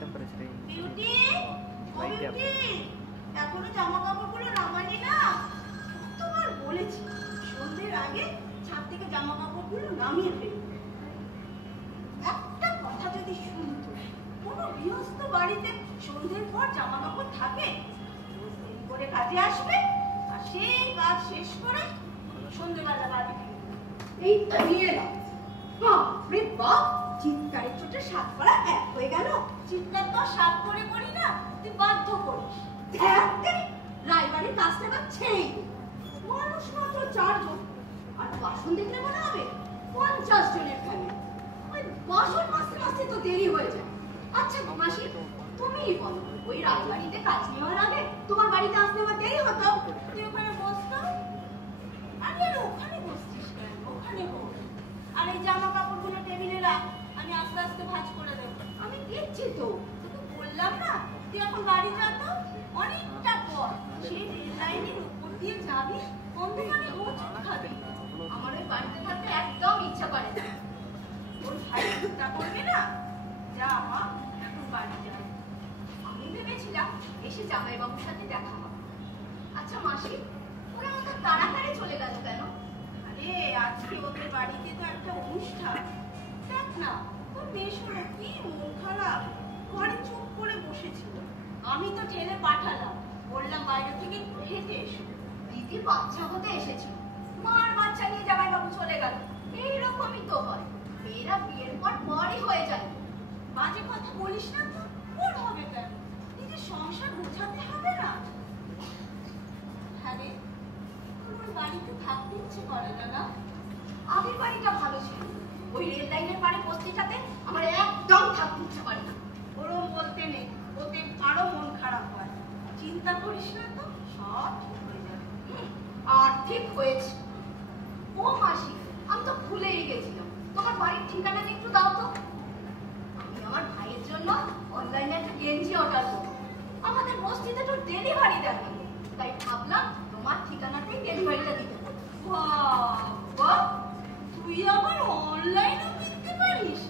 টেম্পারেচারে বিউটি এখনো জামা কাপড়গুলো নামানি না? তোমার বলেছি সন্ধ্যের আগে ছাদ থেকে জামা কাপড়গুলো নামিয়ে ফেলবে। একটা কথা যদি শুনতো, কোনো গৃহস্থ বাড়িতে সন্ধ্যের পর জামা কাপড় থাকে, দেরি করে কাজে আসবে আর সেই কাজ শেষ করে সন্ধ্যেবেলা বাড়ি ফিরবে। এই তো নিয়ে নাও। বাপরে বাপ, চিৎকারের চোটে সাত করা এক হয়ে গেল। চিৎকার তো সাত করে করি না, তুই বাধ্য করিস। রায়বাড়ির কাজটা তো ছেড়েই, মানুষ মাত্র 4 জন, আর বাসন দেখলে মনে হবে 50 জনের ফ্যামিলি। ওই বাসন মাজতে মাজতে তো দেরি হয়ে যায়। আচ্ছা মাসি, তুমিই বলো, ওই রাজবাড়িতে কাজ নেওয়ার আগে তোমার বাড়িতে আসতে আমার দেরি হতো? তুই ওখানে বসতো। আরে ওখানে বসছিস কেন? ওখানে বস। আর এই জামা কাপড়গুলো টেবিলে রাখ, আমি আস্তে আস্তে ভাঁজ করে দেবো। আমি দিচ্ছি তো, তোকে বললাম না তুই এখন বাড়ি যা তো। অনেকটা পর সেই রেল লাইনের উপর দিয়ে যাবি, অন্ধকারে হোঁচট খাবি। আমার ওই বাড়িতে থাকতে একদম ইচ্ছা করে না। তোর ভাই চিন্তা করবে না? যা মা, এখন বাড়ি যা। আমি ভেবেছিলাম এসে জামাইবাবুর সাথে দেখা হবে। আচ্ছা মাসি, ওরা আমাকে তাড়াতাড়ি চলে গেল কেন? আরে আজকে ওদের বাড়িতে তো একটা অনুষ্ঠান। দেখ না, তোর মেশোরা কি মন খারাপ, ঘরে চুপ করে বসেছিল। আমি তো ঠেলে পাঠালাম, বললাম বাইরে থেকে একটু হেঁটে এসো। দিদি বাচ্চা হতে এসেছিল, মার বাচ্চা নিয়ে জামাইবাবু চলে গেল। এইরকমই তো হয়, মেয়েরা বিয়ের পর পরই হয়ে যায়। বাজে কথা বলিস না তো। ওর হবে কেন? নিজের সংসার গোছাতে হবে না? হ্যাঁ রে, তোমার বাড়িতে থাকতে ইচ্ছে করে না না? আগের বাড়িটা ভালো ছিল, ওই রেল লাইনের পাড়ে বস্তিটাতে আমার একদম থাকতে ইচ্ছে করে না। ওরম বলতে নেই, ওতে আরো মন খারাপ হয়। চিন্তা করিস না তো, সব ঠিক হয়ে যাবে। আর ঠিক হয়েছে। ও মাসি, আমি তো ভুলেই গেছিলাম, তোমার বাড়ির ঠিকানাটা একটু দাও তো। আমি আমার ভাইয়ের জন্য অনলাইনে একটা গেঞ্জি অর্ডার করবো। আমাদের বস্তিতে তো ডেলিভারি দেখাবে, তাই ভাবলাম তোমার ঠিকানাতেই ডেলিভারিটা দিতে। বাবা, তুই আবার অনলাইনে কিনতে পারিস?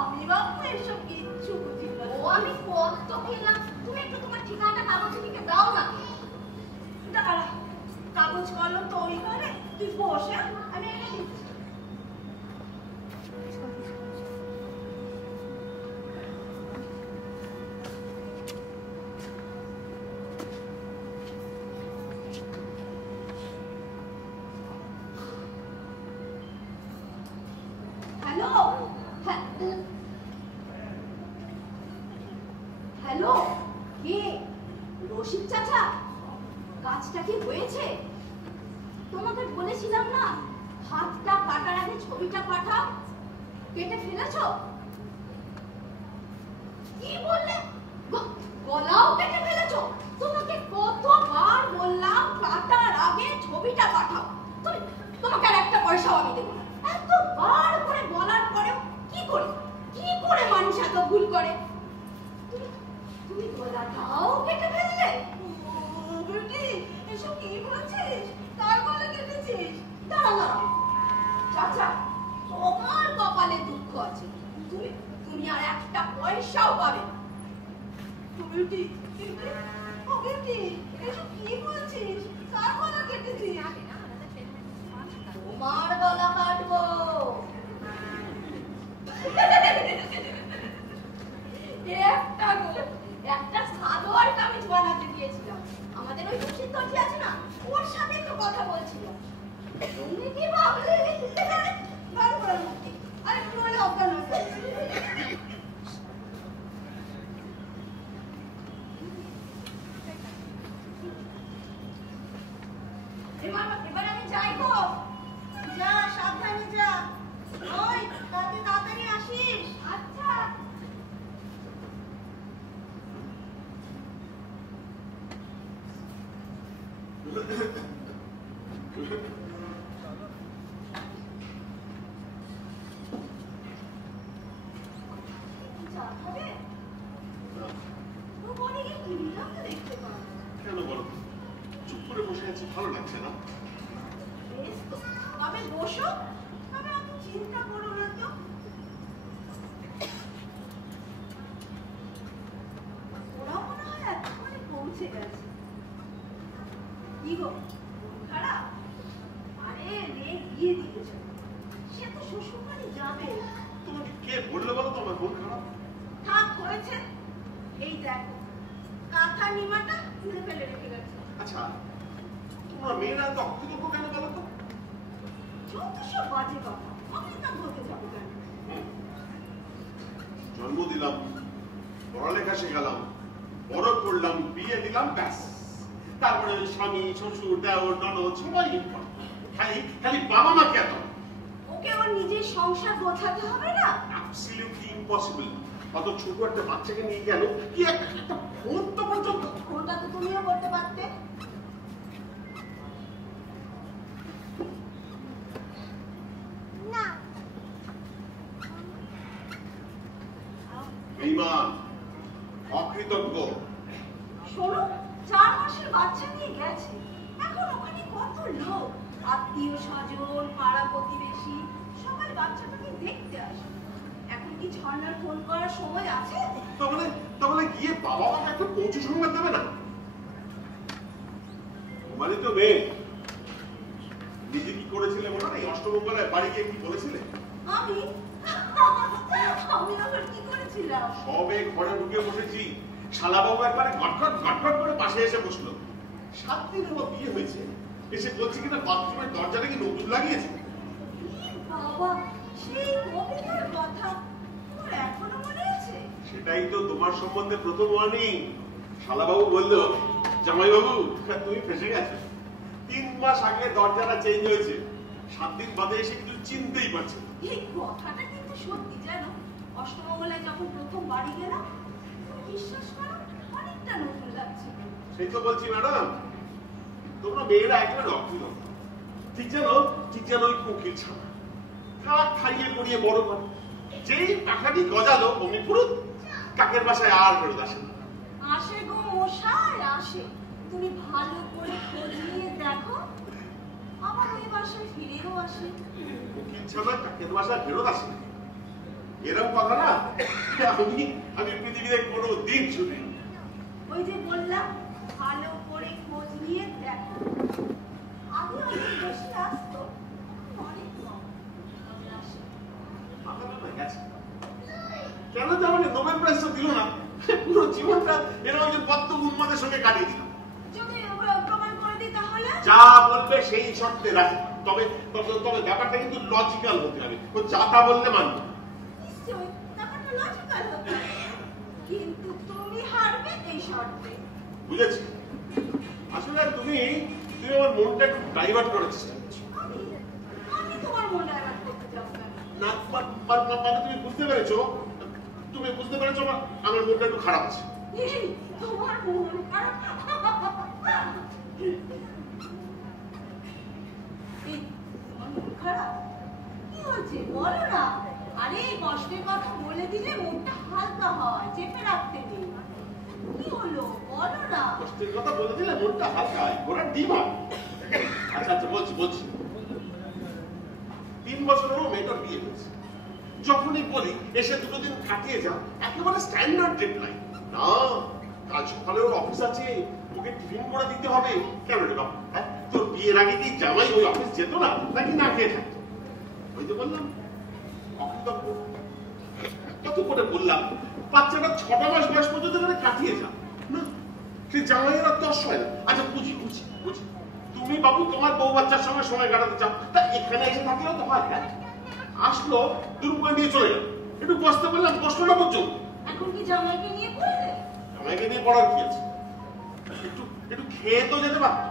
আমি বাবু এসব কিচ্ছু বুঝি না। ও আমি কত কিনলাম, তুমি একটু তোমার ঠিকানাটা কাগজে লিখে দাও না। দাঁড়া, কাগজ কলম তো ওই ঘরে, তুই বসে, আমি এনে দিচ্ছি। হ্যালো, কে? রশিদ চাচা, কাজটা কি হয়েছে? তোমাকে বলেছিলাম না হাতটা কাটার আগে ছবিটা পাঠাও। কেটে ফেলেছ? কি বললে? গলাও কেটে ফেলেছ? তোমাকে কতবার বললাম কাটার আগে ছবিটা পাঠাও। তোমাকে আর একটা পয়সাও আমি দেবো না। এতবার করে বলার পরেও কি করে মানুষ এত ভুল করে? তুমি গলাটাও কেটে ফেললে? এসব কি বলছিস? কার গলা কেটেছিস? দাঁড়া, চাচা, তোমার কপালে দুঃখ আছে। তুমি আর একটা পয়সাও পাবে না। এসব কি বলছিস? কার গলা কেটেছিস? তোমার গলা কাটবো। একটা সালোয়ার কামিজ বানাতে দিয়েছিলাম, আমাদের ওই রশিদ দর্জি আছে না, ওর সাথে একটু কথা বলছিলাম। তুমি কি ভাবলে? ভালো করে মুক্তি, আর একটু হলে অজ্ঞান হয়ে যাবে। এবার আমি যাই গো। যা, সাবধানে যা। ওই কালকে তাড়াতাড়ি আসিস। আচ্ছা। কেন বলো? চুপ করে বসে আছি, ভালো লাগছে না। তবে বসো, তবে অত চিন্তা করো না তো। বিয়ে দিয়েছ, সে তো শ্বশুর বাড়ি যাবে। তোমাকে কে বললো বলো তোমার মন খারাপ? থাক হয়েছে, এই দেখো কাঁথা নিমাটা তুলে ফেলে রেখে গেছে। আচ্ছা, তোমরা মেয়েরা তো অকৃতজ্ঞ কেন বলো তো? যত সব বাজে কথা, অকৃতজ্ঞ হতে যাবো কেন? জন্ম দিলাম, পড়ালেখা শেখালাম, বড় করলাম, বিয়ে দিলাম, ব্যাস। তারপরে ওই স্বামী, শ্বশুর, দেওর, ননদ সবাই ইম্পর্টেন্ট। খালি খালি বাবা মা কেন? ওকে ওর নিজের সংসার গোছাতে হবে না? Absolutely impossible. অত ছোট একটা বাচ্চাকে নিয়ে গেল, কি একটা ফোন তো পর্যন্ত। ফোনটা তো তুমিও করতে পারতে। না বেঈমান, অকৃতজ্ঞ। শোনো, 4 মাসের বাচ্চা নিয়ে গেছে, এখন ওখানে কত লোক, আত্মীয় স্বজন, পাড়া প্রতিবেশী সবাই বাচ্চাটাকে দেখতে আসে। এখন কি ঝর্ণার ফোন করার সময় আছে? তাহলে গিয়ে বাবা মাকে একটা পৌঁছে সংবাদ দেবে না? মানে তো মেয়ে নিজে কি করেছিলে মনে নেই? অষ্টমঙ্গলায় বাড়ি গিয়ে কি বলেছিলে? আমি আবার কি করেছিলাম? সবে ঘরে ঢুকে বসেছি, শালাবাবু একবারে গটগট গটগট করে পাশে এসে বসলো। 7 দিন হলো বিয়ে হয়েছে, এসে বলছি কিনা বাথরুমের দরজাটা কি নতুন লাগিয়েছে। বাবা, সেই কবিতার কথা তোর এখনো মনে আছে? সেটাই তো তোমার সম্বন্ধে প্রথম ওয়ার্নিং। শালাবাবু বললো, জামাইবাবু তুমি ফেসে গেছো। 3 মাস আগে দরজাটা চেঞ্জ হয়েছে, 7 দিন বাদে এসে কিছু চিনতেই পারছে। এই কথাটা কিন্তু সত্যি জানো। অষ্টমঙ্গলায় যখন প্রথম বাড়ি গেলাম, তুমি বিশ্বাস করো অনেকটা নতুন লাগছে। সেই তো বলছি ম্যাডাম, তোমরা মেয়েরা একেবারে অকৃতজ্ঞ। ঠিক যেন ওই কুকির ছানা, কাক খাইয়ে পড়িয়ে বড় করে, যেই পাখাটি গজালো অমনি পুরুত কাকের বাসায় আর ফেরত আসে না। আসে গো মশাই আসে, তুমি ভালো করে খোঁজ নিয়ে দেখো, আবার ওই বাসায় ফিরেও আসে। কুকির ছানা কাকের বাসায় ফেরত আসে না, এরকম কথা না আমি পৃথিবীতে কোনো দিন শুনি। ওই যে বললাম ভালো করে খোঁজ নিয়ে দেখো, আগে অনেক বেশি আসতো, অনেক কম আসে। কেন যে আমাকে নোবেল প্রাইজ দিল না? পুরো জীবনটা এরকম যে কত উন্মাদের সঙ্গে কাটিয়ে দিলাম। যদি প্রমাণ করে দিই তাহলে? যা বলবে সেই শর্তে রাখি, তবে ব্যাপারটা কিন্তু লজিক্যাল হতে হবে। ও যা তা বললে মানবে। নিশ্চয়ই ব্যাপারটা লজিক্যাল হতে হবে, কিন্তু তুমি হারবে এই শর্তে। বুঝেছি। আসলে তুমি আমার মনটা একটু ডাইভার্ট করার চেষ্টা করছো। আমি তোমার মন ডাইভার্ট করতে যাবো কেন? না, মানে তুমি বুঝতে পেরেছো আমার মনটা একটু খারাপ আছে। এই, তোমার মন খারাপ? এই, তোমার মন খারাপ? কি হয়েছে বলো না। আরে কষ্টের কথা বলে দিলে মনটা হালকা হয়, চেপে রাখতে নেই। কি হলো বলো না। কষ্টের কথা বলে দিলে মনটা হালকা হয়, ঘোড়ার ডিম হয়। আচ্ছা বলছি 3 বছর হলো মেয়েটার বিয়ে হয়েছে। যখনই বলি এসে 2 দিন কাটিয়ে যাও, একেবারে স্ট্যান্ডার্ড ডেডলাইন। না, কাল সকালে ওর অফিস আছে, ওকে টিফিন করে দিতে হবে। কেন রে বাবা, হ্যাঁ? তোর বিয়ের আগে কি জামাই ওই অফিস যেত না, নাকি না খেয়ে থাকতো? ওই তো বললাম অকৃতজ্ঞ। কত করে বললাম বাচ্চাটা 6টা মাস বয়স পর্যন্ত এখানে কাটিয়ে যাও না, সে জামাইয়ের আর দশ হয় না। আচ্ছা বুঝি তুমি বাবু তোমার বউ বাচ্চার সঙ্গে সময় কাটাতে চাও, তা এখানে এসে থাকলেও তো হয়। হ্যাঁ, আসলো দুর্গ নিয়ে চলে গেল, একটু বসতে বললাম বসলো না পর্যন্ত। এখন কি জামাইকে নিয়ে পড়লে? জামাইকে নিয়ে পড়ার কি আছে? একটু খেয়ে তো যেতে পারতো।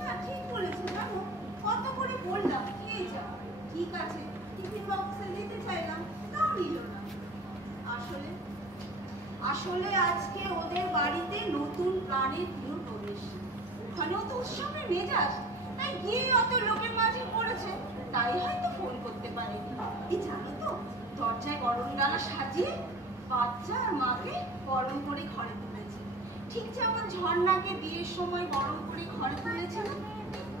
হ্যাঁ ঠিক বলেছো জানো, কত করে বললাম খেয়ে যাও। ঠিক আছে, টিফিন বক্সে দিতে চাইলাম, তাও নিল না। আসলে আজকে ওদের বাড়িতে নতুন প্রাণের গৃহ প্রবেশ, ওখানেও তো উৎসবের মেজাজ, তাই গিয়ে অত লোকের মাঝে পড়েছে, তাই হয়তো ফোন করতে পারেনি। এই জানো তো, দরজায় গরম ডালা সাজিয়ে বাচ্চা আর মাকে গরম করে ঘরে তুলেছে, ঠিক যেমন ঝর্ণাকে বিয়ের সময় গরম করে ঘরে তুলেছিল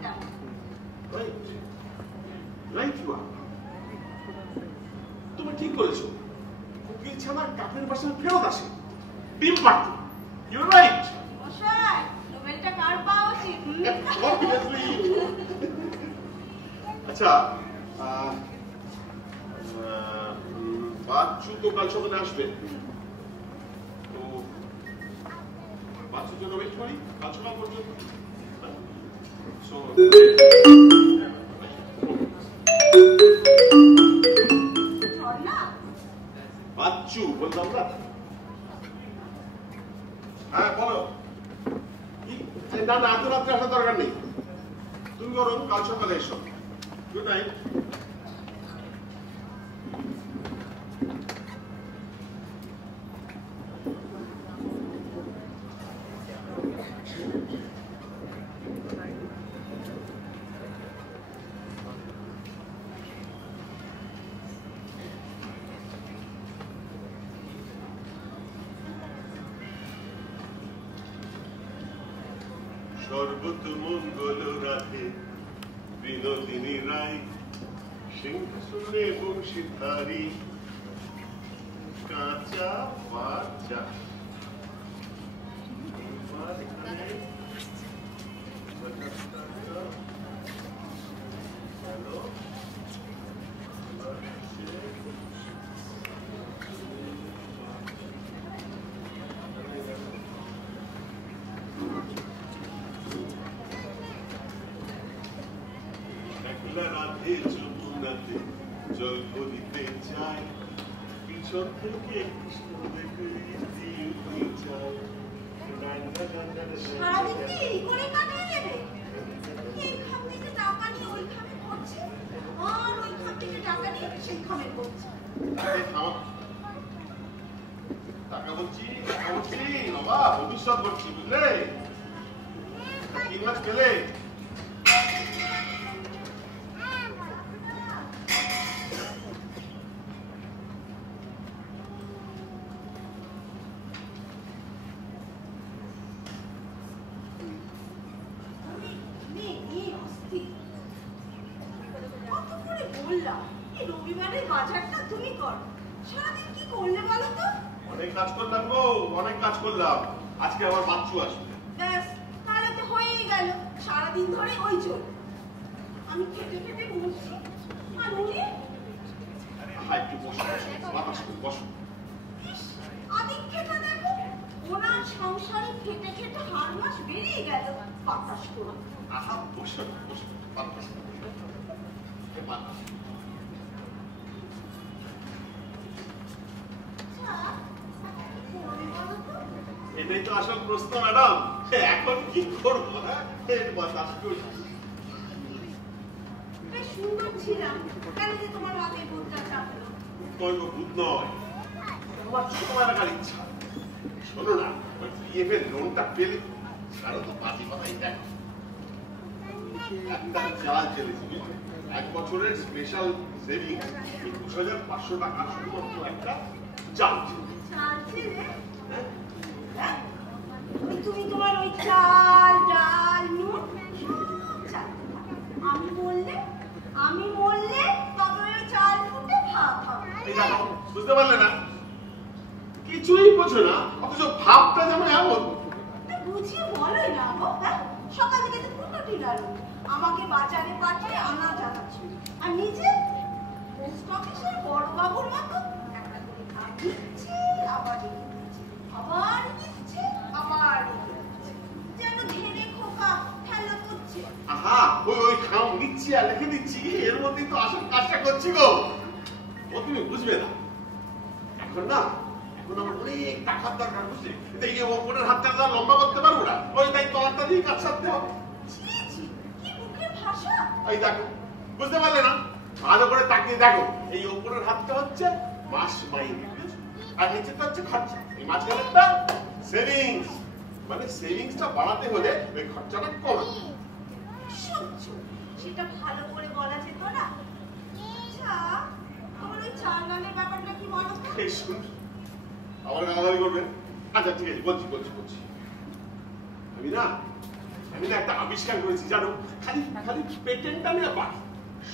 তেমন। তুমি ঠিক বলেছো, কুকির ছানা কাকের বাসায় ফেরত আসে, ডিম পারতো। ইউ রাইট মশাই, নোবেলটা কার পাওয়া উচিত? আচ্ছা আচ্ছা বাচ্চু তো কাল সকালে আসবে, তো বাচ্চুর জন্য ওয়েট করি কাল সকাল পর্যন্ত। বাচ্চু বললাম না? হ্যাঁ বলো। না না এত রাত্রে আসার দরকার নেই, তুমি বরং কাল সকালে এসো। Good night. সর্বত মঙ্গল রাধে বিনোদিনী রায়, সিংহাসনে বংশীধারী কাঁচা বাচ্চা। রাধে যমুনাতে জল ভরিতে চাই, পিছন থেকে কৃষ্ণ দেখে চাই। সারাদিন দেরি করে কাটিয়ে দেবে, এইখান থেকে টাকা নিয়ে ওইখানে করছে, আর ওইখান থেকে টাকা নিয়ে সেইখানে করছে। টাকা বলছি বাবা, ভবিষ্যৎ করছি বুঝলে। 3 মাস গেলে রবিবারের বাজারটা তুমি করো, সারাদিন কি করলে বলো তো? অনেক কাজ করলাম গো, অনেক কাজ করলাম। আজকে আমার বাচ্চু আসবে। ব্যাস তাহলে তো হয়েই গেল, সারাদিন ধরে ওই চল। আমি খেটে খেটে বসছি আর উনি একটু বসো বাতাস করে বসো। আদিক্ষেটা দেখো, ওনার সংসারে খেটে খেটে হার মাস বেরিয়ে গেল বাতাস করে। আহা বসো বসো বাতাস করে বাতাস। এটাই তো আসল প্রশ্ন ম্যাডাম, এখন কি করবো? সুন্দর ছিলাম, কেন যে তোমার মাথায় ভূতটা চাপলো? ভূত নয়, তোমার ছোটবেলাকার ইচ্ছা। শোনো না, বিএফের লোনটা পেলে ছাড়ো তো বাজি কথাই দেখো। একটা জাল চলেছি, 1 বছরের স্পেশাল সেভিংস 21,500 টাকা শুধুমাত্র একটা জাল ছেলে। তুমি তোমার ওই চাল ডাল নুন আমি বললে তবে ওই চাল ফুটে ভাত হবে। বুঝতে পারলে না? কিছুই বোঝো না, অথচ ভাবটা যেন এমন। বুঝিয়ে বলোই না গো। সকাল থেকে তো ফুটোটি ডালো, আমাকে বাজারে পাঠিয়ে আনা জানাচ্ছি, আর নিজে পোস্ট অফিসের বড় বাবুর মতো একটা করে কাজ দিচ্ছে, আবার আবার দিচ্ছে, আবার যেন ধেড়ে খোকা খেলা করছে। আহা ওই খাম নিচ্ছি আর লিখে দিচ্ছি, এর মধ্যেই তো আসল কাজটা করছি গো। ও তুমি বুঝবে না, এখন না এখন আমার অনেক টাকার দরকার, বুঝলি? এই ওপরের হাতটা যা লম্বা করতে পারবো না, ওই তাই তোমারটা দিয়ে কাজ সারতে হবে। কি মুখের ভাষা! এই দেখো, বুঝতে পারলে না? ভালো করে তাকিয়ে দেখো, এই ওপরের হাতটা হচ্ছে মাস মাইনে, আর নিচেটা হচ্ছে খরচা। এই মাঝখানেরটা সেভিংস, মানে সেভিংসটা বাড়াতে হলে ওই খরচাটা কমাতে। সেটা ভালো করে বলা যেত না? আচ্ছা, আমার ওই চাল ডালের ব্যাপারটা কি বলো তো? আমার গালাগালি করবেন? আচ্ছা ঠিক আছে, বলছি। আমি না একটা আবিষ্কার করেছি জানো, খালি পেটেন্টটা নিয়ে পাই,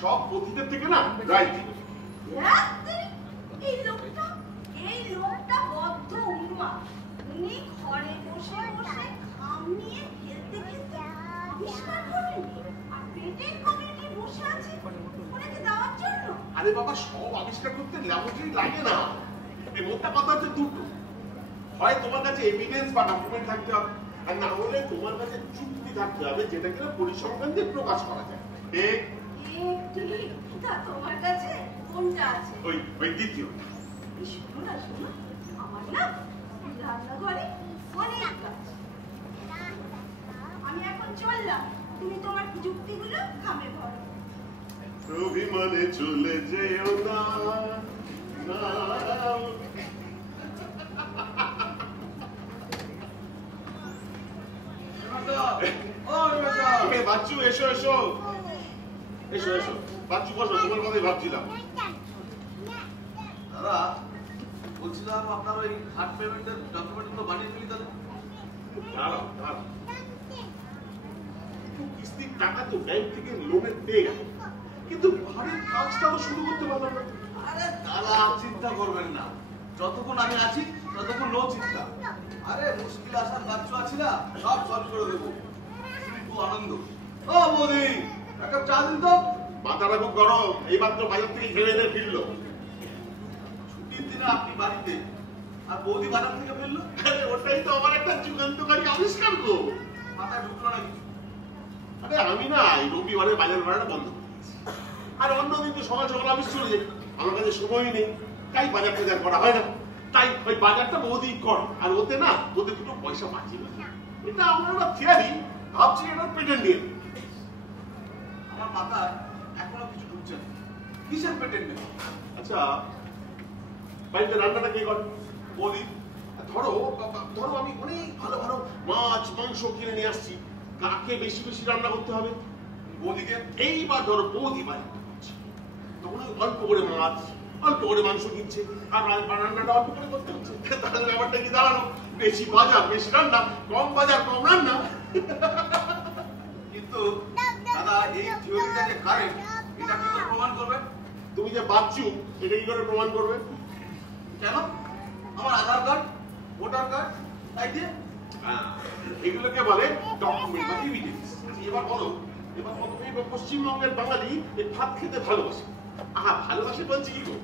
সব পতিদের থেকে না রাইট। এই লোকটা বদ্ধ উন্মা, উনি ঘরে বসে বসে খাম নিয়ে খেলতে আবিষ্কার করেন, আর পেটের কমিটি বসে আছে আরে বাবা, সব আবিষ্কার করতে ল্যাবরেটরি লাগে না। এই মোটা কথা হচ্ছে দুটো, হয় তোমার কাছে এভিডেন্স বা ডকুমেন্ট থাকতে হবে, আর না হলে তোমার কাছে চুক্তি থাকতে হবে যেটা কিনা পরিসংখ্যান দিয়ে প্রকাশ করা যায়। তোমার কাছে কোনটা আছে? ওই দ্বিতীয়টা। শোনো না, শোনো, আমার না রান্নাঘরে অনেক কাজ। আমি এখন চললাম, তুমি তোমার যুক্তিগুলো খামে ধরো। অভিমানে চলে যেও না, বাচ্চু এসো এসো এসো এসো। বাচ্চু বসো, তোমার কথাই ভাবছিলাম। দাদা বলছিলাম আপনার ওই হার্ট পেমেন্টের ডকুমেন্ট গুলো বানিয়ে ফেলি তাহলে। দাঁড়াও দাঁড়াও, কিস্তির টাকা তো ব্যাংক থেকে লোনে পেয়ে গেল, কিন্তু বাড়ির কাজটা তো শুরু করতে পারলাম না। আরে দাদা চিন্তা করবেন না, যতক্ষণ আমি আছি ততক্ষণ নো চিন্তা। আরে মুশকিল আসার বাচ্চা আছি না, সব সলভ করে দেবো। খুব আনন্দ। ও বৌদি, এক কাপ চা দিন তো। মাথাটা খুব গরম, এইবার তো বাজার থেকে খেলে এনে ফিরলো। ছুটির দিনে আপনি বাড়িতে আর বৌদি বাজার থেকে ফেললো। আরে ওটাই তো আমার একটা যুগান্তকারী আবিষ্কার গো। মাথায় ঢুকলো না কিছু। আরে আমি না এই রবিবারে বাজার ভাড়াটা বন্ধ করে দিয়েছি, আর অন্যদিন তো সকাল সকাল অফিস চলে যাই, আমার কাছে সময়ই নেই, তাই বাজার টাজার করা হয় না। তাই ওই বাজারটা বৌদি কর, আর ওতে না ওতে দুটো পয়সা বাঁচিয়ে না। এটা আমার একটা থিয়ারি, ভাবছি এটা পেটেন্ট দিয়ে। আমার মাথায় এখনো কিছু ঢুকছে না, কিসের পেটেন্ট নেই। আচ্ছা, বাড়িতে রান্নাটা কে করে? বৌদি। ধরো ধরো আমি অনেক ভালো ভালো মাছ মাংস কিনে নিয়ে আসছি, কাকে বেশি বেশি রান্না করতে হবে? বৌদিকে। এইবার ধরো বৌদি বাজার করছে, তখন অল্প করে মাছ অল্প করে মাংস কিনছে, আর রান্নাটা অল্প করে করতে হচ্ছে। তাহলে ব্যাপারটা কি দাঁড়ানো? বেশি বাজার বেশি রান্না, কম বাজার কম রান্না। কিন্তু দাদা এই থিওরিটা যে কারেক্ট, এটা কি করে প্রমাণ করবে? তুমি যে বাচ্চু, এটা কি করে প্রমাণ করবে? কেন? আমার আধার কার্ড, ভোটার কার্ড, তাই দিয়ে এগুলোকে বলে ডকুমেন্ট বা এভিডেন্স। এবার বলো পশ্চিমবঙ্গের বাঙালি এই ভাত খেতে ভালোবাসে। আহা, ভালোবাসে বলছি কি গো,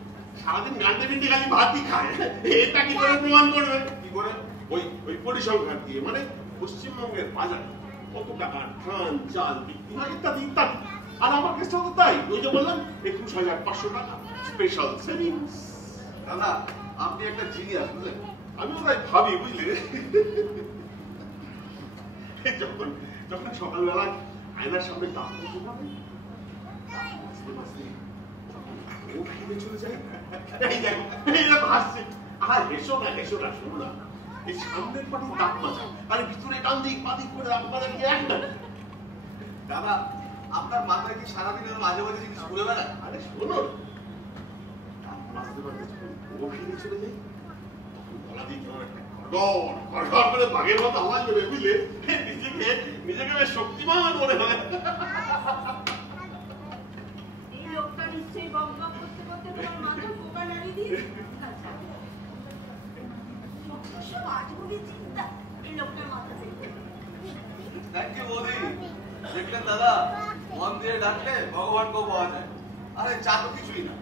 সারাদিন গান্ডে বিন্ডে খালি ভাতই খায়। এটা কি করে প্রমাণ করবে? কি করে? ওই পরিসংখ্যান দিয়ে, মানে পশ্চিমবঙ্গের বাজারে কত টাকা ধান চাল বিক্রি হয় ইত্যাদি ইত্যাদি। আর আমার কাছে তো তাই, ওই যে বললাম 21,500 টাকা স্পেশাল সেভিংস। দাদা আপনি একটা জিনিয়াস, বুঝলেন? আমি ওটাই ভাবি, বুঝলে, যখন যখন সকালবেলা আয়নার সামনে দাঁত বসে যাবে, ও ফিরে চলে যায়। এই দেখো, এই দেখো হাসছে। আহা, হেসো না হেসো না, শোনো না, এই সামনের পাটি দাঁত মাজা, আর ভিতরে ডান দিক বাঁ দিক করে দাঁত মাজা কি এক না? দাদা আপনার মাথায় কি সারাদিন মাঝে মাঝে জিনিস ঘুরে বেড়ায়? আরে শোনো, মাঝে মাঝে ও ফিরে চলে যায়, তখন গলা দিয়ে কেমন একটা গড় গড় করে বাঘের মতো আওয়াজ দেবে, বুঝলে, নিজেকে বেশ শক্তিমান মনে হয়। এই লোকটা নিশ্চয়ই বক বক করতে করতে তোমার মাথা পোকা নাড়িয়ে দিয়েছে। সব আজগুবি চিন্তা এই লোকটার মাথা থেকে। থ্যাংক ইউ বৌদি। দেখলেন দাদা, মন দিয়ে ডাকলে ভগবানকেও পাওয়া যায়। আরে চা তো কিছুই না।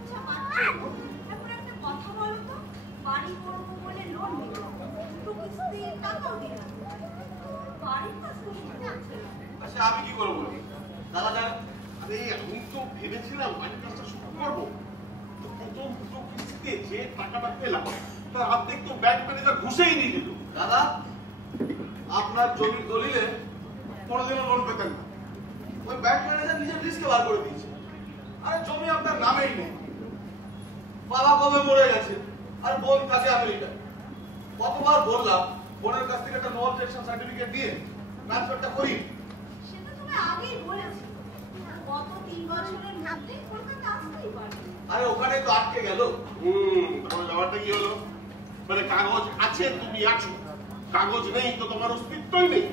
আচ্ছা বাচ্চু, এখন একটা কথা বলো তো, বাড়ি করবো বলে লোন নিল, দুটো কিস্তি টাকাও দিলাম, বাড়ির কাজ তো শুরু হচ্ছে না। আচ্ছা আমি কি করবো দাদা? জানেন, আরে আমি তো ভেবেছিলাম বাড়ির কাজটা শুরু করবো, তো প্রথম দুটো কিস্তিতে যে টাকাটা পেলাম তার অর্ধেক তো ব্যাংক ম্যানেজার ঘুষেই নিয়ে নিল। দাদা আপনার জমির দলিলে কোনোদিনও লোন পেতেন না, ওই ব্যাংক ম্যানেজার নিজের রিস্কে বার করে দিয়েছে। আরে জমি আপনার নামেই নেই, বাবা কবে মরে গেছে, আর বোন থাকে আমেরিকায়। কতবার বললাম বোনের কাছ থেকে একটা নো অবজেকশন সার্টিফিকেট দিয়ে ট্রান্সফারটা করি। সেটা তুমি আগেই বলেছিলে, গত 3 বছরের মধ্যে কলকাতা আসতেই পারবে। আরে ওখানে তো আটকে গেল। তোমার ব্যাপারটা কি হলো? মানে কাগজ আছে, তুমি আছো, কাগজ নেই তো তোমার অস্তিত্বই নেই।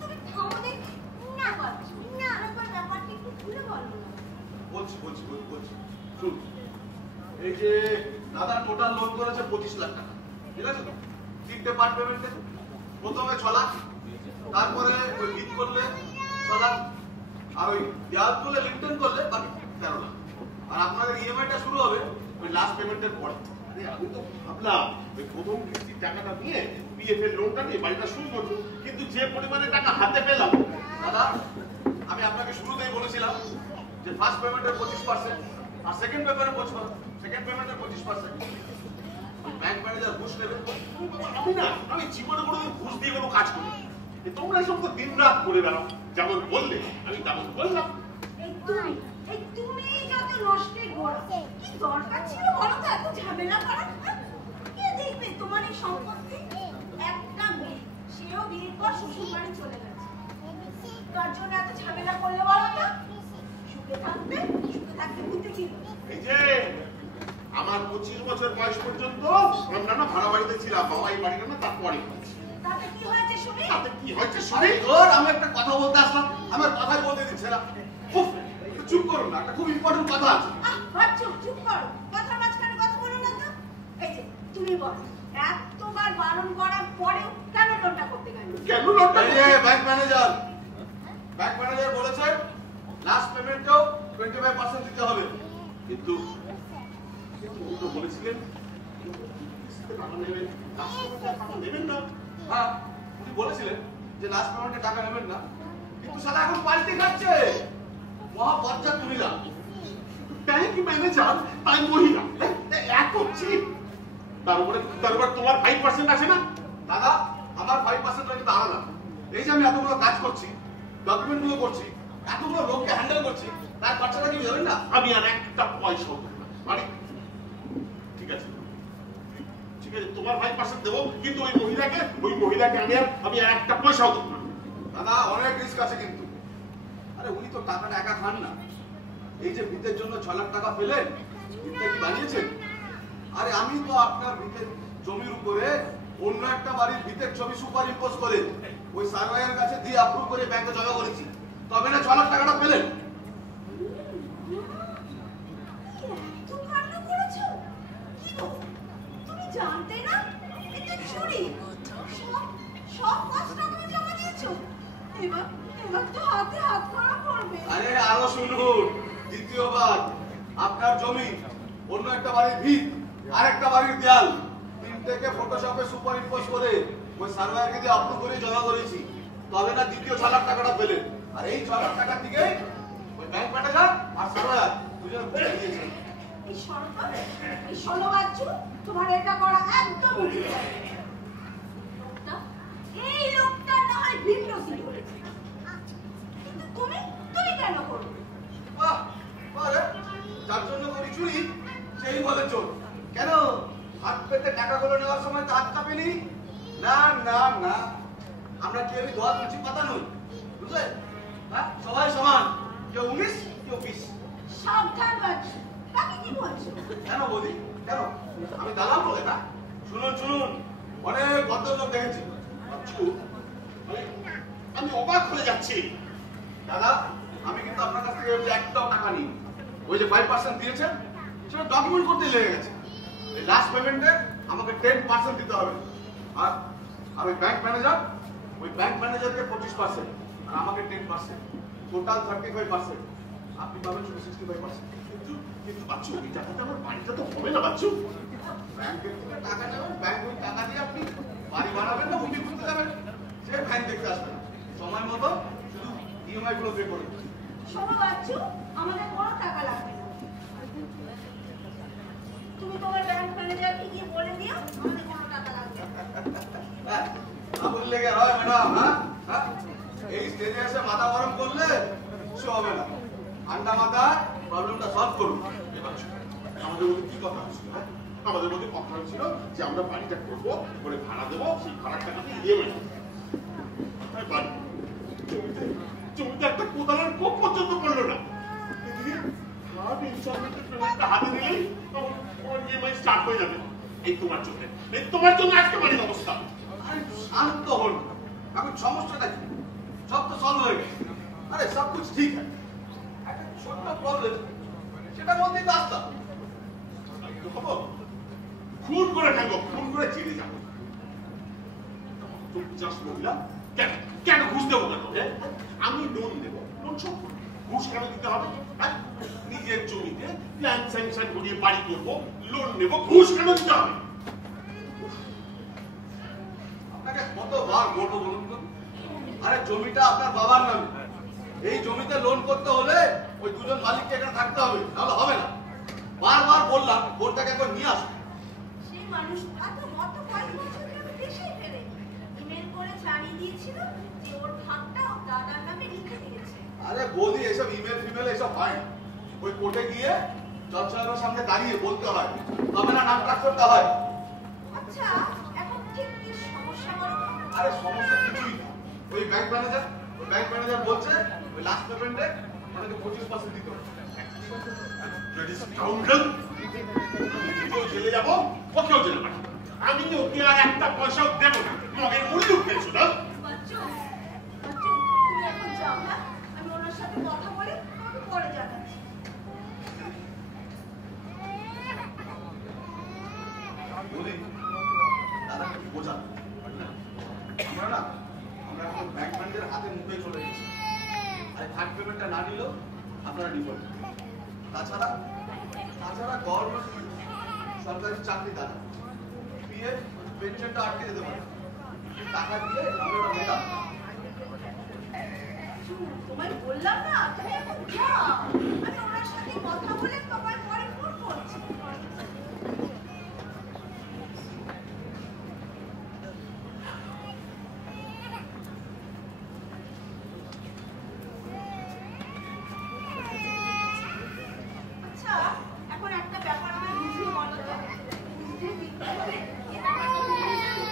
তুমি থামো দেখি না বাচ্চু, না একবার ব্যাপারটা একটু খুলে বলো না। বলছি শুন, এই যে দাদা টোটাল লোন করেছে 25 লাখ টাকা, ঠিক আছে তো? 3টে পার্ট পেমেন্টে, প্রথমে 6 লাখ, তারপরে ওই ভিত করলে 6 লাখ, আর ওই দেয়াল করলে লিফটেন করলে বাকি 13 লাখ। আর আপনাদের শুরু হবে ওই লাস্ট পেমেন্টের পরে। আরে আমি তো ভাবলাম ওই প্রথম কিস্তির টাকাটা নিয়ে পিএফ এর লোনটা নিয়ে বাড়িটা শুরু করবো, কিন্তু যে পরিমাণে টাকা হাতে পেলাম। দাদা আমি আপনাকে শুরুতেই বলেছিলাম যে ফার্স্ট পেমেন্টের 25% আর সেকেন্ড পেমেন্টের 25%। ব্যাংক ম্যানেজার ঘুষ নেবে? আমি না, আমি জীবনে কোনোদিন ঘুষ দিয়ে কোনো কাজ করি। তোমরা এসব তো দিন রাত করে বেড়াও, যেমন বললে আমি তেমন বললাম। এই তুমি যত নষ্টে গোড়া, কি দরকার ছিল বলো তো এত ঝামেলা করা? কে দেখবে তোমার এই সম্পত্তি? একটা মেয়ে, সেও বিয়ের পর শ্বশুর বাড়ি চলে গেছে। তার জন্য এত ঝামেলা করলে বলো তো? সুখে থাকতে বুঝতে ছিল। এই যে আমার 25 বছর বয়স পর্যন্ত আমরা না ভাড়া বাড়িতে ছিলাম, বাবা এই বাড়িটা না তারপরে করেছি। তাতে কি হয়েছে শুনি? তাতে কি হয়েছে আরে শুনি? ধর, আমি একটা কথা বলতে আসলাম, আমার কথাই বলতে দিচ্ছে না। উফ, একটু চুপ করুন না, একটা খুব ইম্পর্টেন্ট কথা আছে। বাচ্চু চুপ করো, কথার মাঝখানে কথা বলো না তো। এই যে তুমি বলো, এতবার বারণ করার পরেও কেন লোনটা করতে গেল? কেন লোনটা? এই যে ব্যাংক ম্যানেজার বলেছে লাস্ট পেমেন্টও 25% দিতে হবে। কিন্তু উনি তো বলেছিলেন টাকা নেবেন, লাস্ট পেমেন্টে টাকা নেবেন না। হ্যাঁ, উনি বলেছিলেন যে লাস্ট পেমেন্টে টাকা নেবেন না, কিন্তু শালা এখন পাল্টে খাচ্ছে। মহা বজ্জাত মহিলা। ব্যাংক ম্যানেজার তাই মহিলা, এত চিপ। তার উপরে তোমার 5% আছে না? দাদা আমার 5% কিন্তু আলাদা। এই যে আমি এতগুলো কাজ করছি, ডকুমেন্ট গুলো করছি, এতগুলো লোককে হ্যান্ডেল করছি, তার খরচাটা কি জানেন না? আমি আর একটা পয়সাও দেবো না। মানে ঠিক আছে, তোমার 5% দেবো, কিন্তু ওই মহিলাকে আমি আর একটা পয়সাও দেবো না। দাদা অনেক রিস্ক আছে কিন্তু। আরে উনি তো টাকাটা একা খান না। এই যে ভিতের জন্য 6 লাখ টাকা পেলেন, ভিতটা কি বানিয়েছেন? আরে আমি তো আপনার ভিতের জমির উপরে অন্য একটা বাড়ির ভিতের ছবি সুপার ইম্পোজ করে ওই সার্ভেয়ারের কাছে দিয়ে অ্যাপ্রুভ করে ব্যাংকে জমা করেছি, তবে না 6 লাখ টাকাটা পেলেন। তুমি জানতে না এটা চুরি? সব কষ্ট তুমি জমা দিয়েছো। এবার তো হাতে হাত করা পড়বে। আরে আরো শুনুন, দ্বিতীয়বার আপনার জমি, অন্য একটা বাড়ির ভিত, আর একটা বাড়ির দেয়াল, তিনটেকে ফটোশপে সুপার ইম্পোজ করে ওই সার্ভেয়ারকে দিয়ে অ্যাপ্রুভ করে জমা করেছি, তবে না দ্বিতীয় 6 লাখ টাকাটা পেলেন। আর এই 6 লাখ টাকার দিকে ওই ব্যাংক ম্যানেজার আর সার্ভেয়ার দুজনে বুঝে দিয়েছেন। এই শোনো বাচ্চু, তোমার এটা করা একদম উচিত নয়। এই লোকটা না হয় ভিন্ন ছিল, কিন্তু তুমি কেন করবে? বাহ, বারে, যার জন্য করি চুরি সেই বলে চোর। কেন হাত পেতে টাকাগুলো নেওয়ার সময় তো হাত কাঁপেনি? না না না, আমরা কেউ ধোয়া তুলছি পাতা নই, বুঝলে? হ্যাঁ, সবাই সমান, কেউ 19 কেউ 20। সাবধান বাচ্চু, তাকে কি বলছো? কেন বৌদি, কেন? আমি দালাল বলে না? শুনুন, অনেক ভদ্রলোক দেখেছি। বাচ্চু, আমি অবাক হয়ে যাচ্ছি। দাদা আমি কিন্তু আপনার কাছ থেকে একটাও টাকা নিই। ওই যে 5% দিয়েছেন সেটা ডকুমেন্ট করতে লেগে গেছে। এই লাস্ট পেমেন্টে আমাকে 10% দিতে হবে। আর ওই ব্যাংক ম্যানেজারকে 25% আর আমাকে 10%, টোটাল 35%। আপনি পাবেন শুধু 65%। কিন্তু বাচ্চু, ওই টাকাতে আমার বাড়িটা তো হবে না বাচ্চু। ব্যাংকের থেকে টাকা নেবেন, ব্যাংক ওই টাকা দিয়ে আপনি বাড়ি বানাবেন না মুভি করতে যাবেন, সে ব্যাংক দেখতে আসবেন। সময় মতো শুধু ইএমআই গুলো পে করবেন। শোনো বাচ্চু, আমাদের কোনো টাকা লাগবে না। তুমি তোমার ব্যাংক ম্যানেজারকে গিয়ে বলে দিও আমাদের কোনো টাকা লাগবে না। বললে গে হয় ম্যাডাম? হ্যাঁ, এই স্টেজে এসে মাথা গরম করলে কিছু হবে না। ঠান্ডা মাথায় প্রবলেমটা সলভ করুন। আমাদের মধ্যে কি কথা হয়েছিল? আমাদের মধ্যে কথা হয়েছিল যে আমরা বাড়িটা করবো, করে ভাড়া দেবো, সেই ভাড়ার টাকাতে ইএমআই বাড়ি। জমিতে একটা কোদালের কোপ পর্যন্ত পড়লো না। হাতে নিলেই আমার ইএমআই স্টার্ট হয়ে যাবে। এই তোমার জন্য আজকে বাড়ির অবস্থা। আরে শান্ত হন, এখন সমস্যাটা কি? সব তো সলভ হয়ে গেছে। আরে সব কিছু ঠিক আছে, একটা ছোট্ট প্রবলেম, সেটার মধ্যেই তো আসতাম। খুন করে ফেলবো, খুন করে চিনে যাবো। চাষ মহিলা কেন ঘুষ দেবো কেন? আমি লোন দেবো, লোন সব ঘুষ কেন দিতে হবে? নিজের জমিতে প্ল্যান স্যাংশন করিয়ে বাড়ি করবো, লোন নেবো, ঘুষ কেন দিতে হবে? আপনাকে কতবার বলবো বলুন তো? আরে জমিটা আপনার বাবার নামে, এই জমিতে লোন করতে হলে ওই দুজন মালিককে এখানে থাকতে হবে, নাহলে হবে না। বারবার বললাম বোনটাকে একবার নিয়ে আসো। সেই মানুষটা তো গত কয়েক বছর ধরে দেশেই ফেরেনি। ইমেল করে জানিয়ে দিয়েছিল যে ওর ভাগটা ওর দাদার নামে লিখে দিয়েছে। আরে বৌদি, এসব ইমেল ফিমেল এসব হয় না। ওই কোর্টে গিয়ে জজ সাহেবের সামনে দাঁড়িয়ে বলতে হয়, তবে না নাম ট্রাক করতে হয়। আচ্ছা, এখন ঠিক কি সমস্যা বলো তো? আরে সমস্যা কিছুই না। ওই ব্যাংক ম্যানেজার বলছে ওই লাস্ট পেমেন্টে আমাকে 25% দিতে হবে। জেলে যাবো, ওকেও জেলে পাঠাবো। আমি তো ওকে আর একটা পয়সাও দেবো না। মগের মূল্য পেয়েছো না? বাচ্চু, তুমি এখন যাও না, আমি ওনার সাথে কথা বলে তোমাকে পরে জানাচ্ছি। বলি দাদাকে একটু বোঝান। আমরা এখন ব্যাংক ম্যানেজার হাতে মুখে চলে গেছি। আর থার্ড পেমেন্টটা না নিলেও আপনারা ডিফল্ট। তাছাড়া গভর্নমেন্ট সরকারি চাকরি দাদা পিএফ পেনশনটা আটকে দিতে পারে, টাকা দিয়ে আমরা ওটা মেটাবো। তোমায় বললাম না, তুমি এখন যাও। আমি ওনার সাথে কথা বলে তোমায় পরে ফোন করছি। আচ্ছা, এখন একটা ব্যাপার আমার বুঝিয়ে বলো তো। বুঝতে দিতে হবে এ ব্যাপারটা বুঝে যাবে।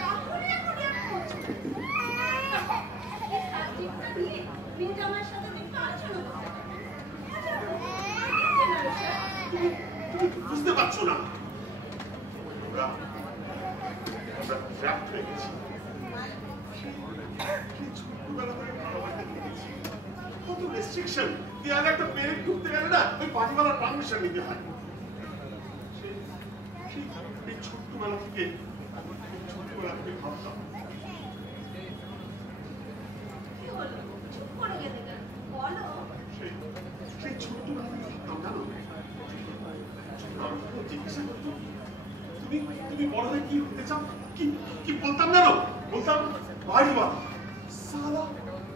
তাহলে এখন এরকম করছো। এই সাবজেক্টটা নিয়ে মিন্টু আমার সাথে একটু আলোচনা করতে হবে। আচ্ছা, তুমি বুঝতে পারছো না? আমরা ট্র্যাপড হয়ে গেছি। ছোটবেলা থেকে ভালোবাসতে পেরেছি। কত রেস্ট্রিকশন, দেয়ালে একটা পেরেন্ট ঢুকতে গেলে না ওই বাড়িওয়ালার পারমিশন নিতে হয়। সেই ছোট্টবেলা থেকে ভাবতাম কি হলো? চুপ করে গেলে কেন? বলো। সেই ছোট্টবেলা থেকে ভাবতাম, জানো জিজ্ঞাসা করতো তুমি বড় হয়ে কি হতে চাও? কি বলতাম জানো? বলতাম বাড়িওয়ালা। সালা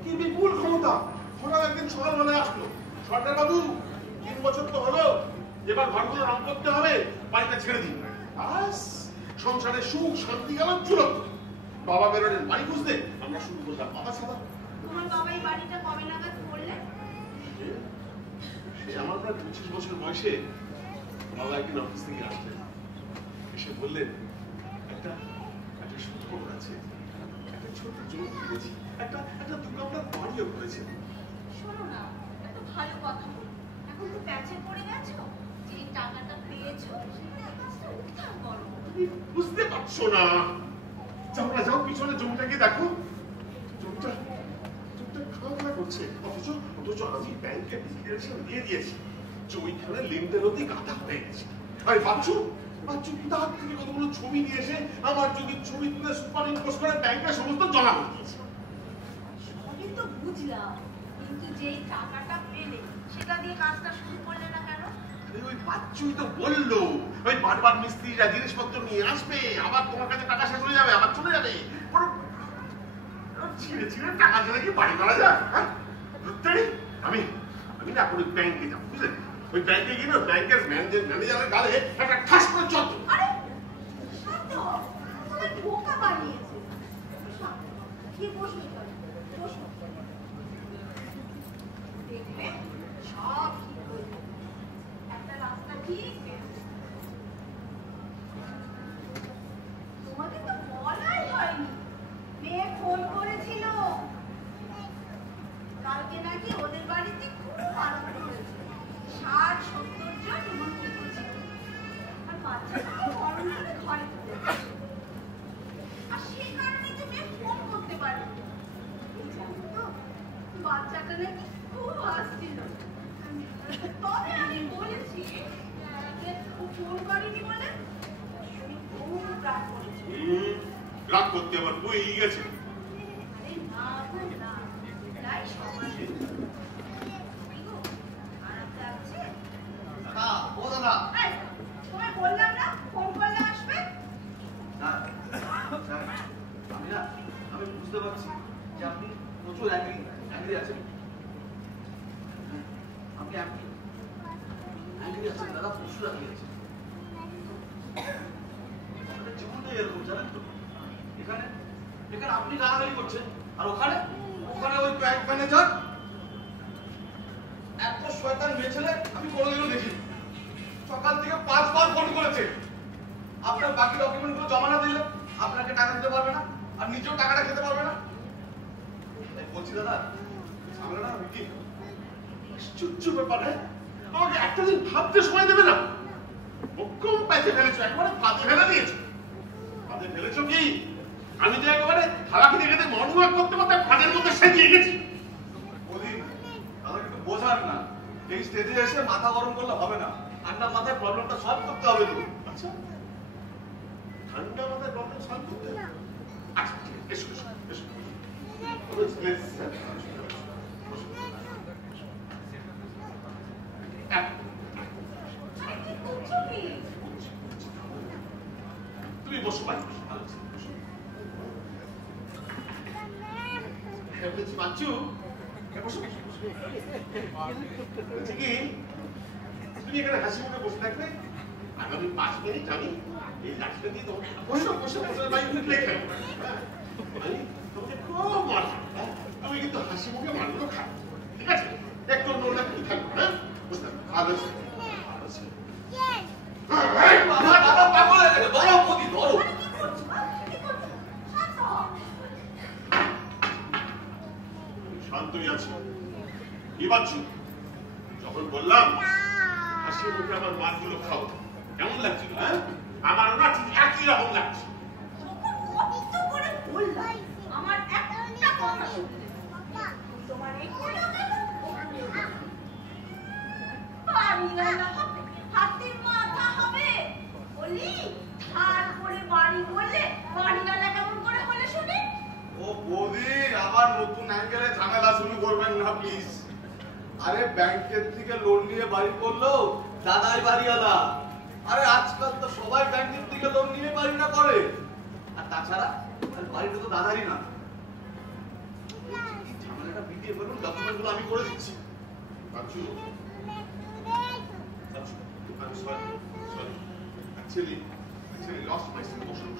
কি বিপুল ক্ষমতা! হঠাৎ একদিন সকালবেলায় আসলো, সরকার বাবু 3 বছর তো হলো, এবার ঘরগুলো রং করতে হবে, বাড়িটা ছেড়ে দিন। ব্যাস, সংসারে সুখ শান্তি গেল চূড়ান্ত। বাবা বেরোলেন বাড়ি খুঁজতে, আমরা শুরু করলাম বাবা ছাড়া। তোমার বাবা এই বাড়িটা কবে নাগাদ করলেন? সে আমার প্রায় 25 বছর বয়সে বাবা একদিন অফিস থেকে আসলেন, এসে বললেন একটা সুখবর আছে, একটা ছোট জমি কিনেছি, একটা দুকামরার বাড়িও করেছে। শোনো না, এত ভালো কথা বলো। এখন তো প্যাচে পড়ে গেছো, যে টাকাটা পেয়েছো সেটা কাজটা উদ্ধার করো। তুমি বুঝতে পারছো না? যাও পিছনে জমিটাকে দেখো, জমিটা খাওয়া করছে, অথচ আমি ব্যাংকে ডিক্লারেশন দিয়ে দিয়েছি যে ওইখানে লিমিটের অতি গাঁথা হয়ে গেছে। আরে বাচ্চু তার থেকে কতগুলো ছবি নিয়ে এসে আমার যদি ছবি তুলে সুপার ইম্পোজ করে ব্যাংকে সমস্ত জমা করে দিয়েছে। সবই তো বুঝলাম, কিন্তু যেই টাকাটা পেলে সেটা দিয়ে কাজটা শুরু করলে না কেন? ওই বাচ্চুই তো বললো ওই বারবার মিস্ত্রিরা জিনিসপত্র নিয়ে আসবে, আবার তোমার কাছে টাকা শেষ হয়ে যাবে, আবার চলে যাবে। ছিঁড়ে টাকা ছেড়ে কি বাড়ি করা যায়? হ্যাঁ, আমি না করে ব্যাংকে যাবো, বুঝলেন? ওই ব্যাংকে গিয়ে না ব্যাংকের ম্যানেজারের গালে একটা ঠাস করে চল। আরে শান্ত হও, তোমার বোকা বানিয়েছে। কি বসো, বসো, দেখবে সব ঠিক হয়ে যাবে। একটা রাস্তা ঠিক বেরোবে। তোমাকে তো বলাই হয়নি, মেয়ে ফোন করেছিল কালকে নাকি ওদের বাড়িতে খুব আনন্দ হয়েছে। 60-70 জন নিমন্ত্রিত ছিল, আর বাচ্চাটাও গরম করে ঘরে তুলে দিয়েছে। আর সেই কারণে যে মেয়ে ফোন করতে পারে। জানো তো, বাচ্চাটা নাকি খুব হাসছিল। তবে আমি বলেছি যে ও ফোন করেনি বলে শুনি খুব রাগ করেছে। রাগ করতে আমার বই গেছে। আরে না গো না, তাই সবাই খারাপ লাগছে। দাদা পরশুরা গিয়েছে। জীবনটাই এরকম জানেন তো। এখানে এখানে আপনি গালাগালি করছেন আর ওখানে ওখানে ওই ব্যাংক ম্যানেজার এত শয়তান মেয়ে ছেলে আমি কোনোদিনও দেখিনি। সকাল থেকে 5 বার ফোন করেছে। আপনার বাকি ডকুমেন্টগুলো জমা না দিলে আপনাকে টাকা দিতে পারবে না আর নিজেও টাকাটা খেতে পারবে না। বলছি দাদা সামনে না কি আশ্চর্য ব্যাপার। তোমাকে একটা দিন ভাবতে সময় দেবে না? মক্কম পাইতে ফেলেছো, একেবারে ফাঁদে ফেলে দিয়েছো। ফাঁদে ফেলেছো কি? আমি তো একেবারে থালা খেতে খেতে মনোভাব করতে করতে ফাঁদের মধ্যে সেজিয়ে গেছি। দাদা একটু বোঝান না, এই স্টেজে এসে মাথা গরম করলে হবে না। ঠান্ডা মাথায় প্রবলেমটা সলভ করতে হবে তো। আচ্ছা, ঠান্ডা মাথায় প্রবলেম সলভ করতে হবে? আচ্ছা এসো এসো এসো। তুমি বসো ভাই। বাচ্চু বলছি কি, তুমি এখানে হাসি মুখে বসে থাকবে, আগামী 5 মিনিট আমি এই লাঠিটা দিয়ে তোমাকে বসে বসে বসে ভাই লেখা আমি তোমাকে খুব মার। তুমি কিন্তু হাসি মুখে মারগুলো খাবে, ঠিক আছে? একটু নোনা কিন্তু থাকবে। হ্যাঁ বুঝতে ভালো শান্তই আছে। কি বাচ্চু, যখন বললাম হাসি মুখে আমার মারগুলো খাও, কেমন লাগছিল? হ্যাঁ আমার না ঠিক একই রকম লাগছে। আমার একটা কথা শুনতে তোমার এই হাতির মাথা হবে বলি ধার করে বাড়ি বললে বাড়িওয়ালা কেমন করে বলে শুনি। ও বৌদি আবার নতুন অ্যাঙ্গেলে ঝামেলা শুরু করবেন না প্লিজ। আরে ব্যাংকের থেকে লোন নিয়ে বাড়ি করলো দাদাই বাড়িওয়ালা। আরে আজকাল তো সবাই ব্যাংকের থেকে লোন নিয়ে বাড়িটা করে। আর তাছাড়া বাড়িটা তো দাদারই না। ঝামেলাটা মিটিয়ে ফেলুন, ডকুমেন্টগুলো আমি করে দিচ্ছি। Bachchu I'm sorry. Actually, lost my emotion.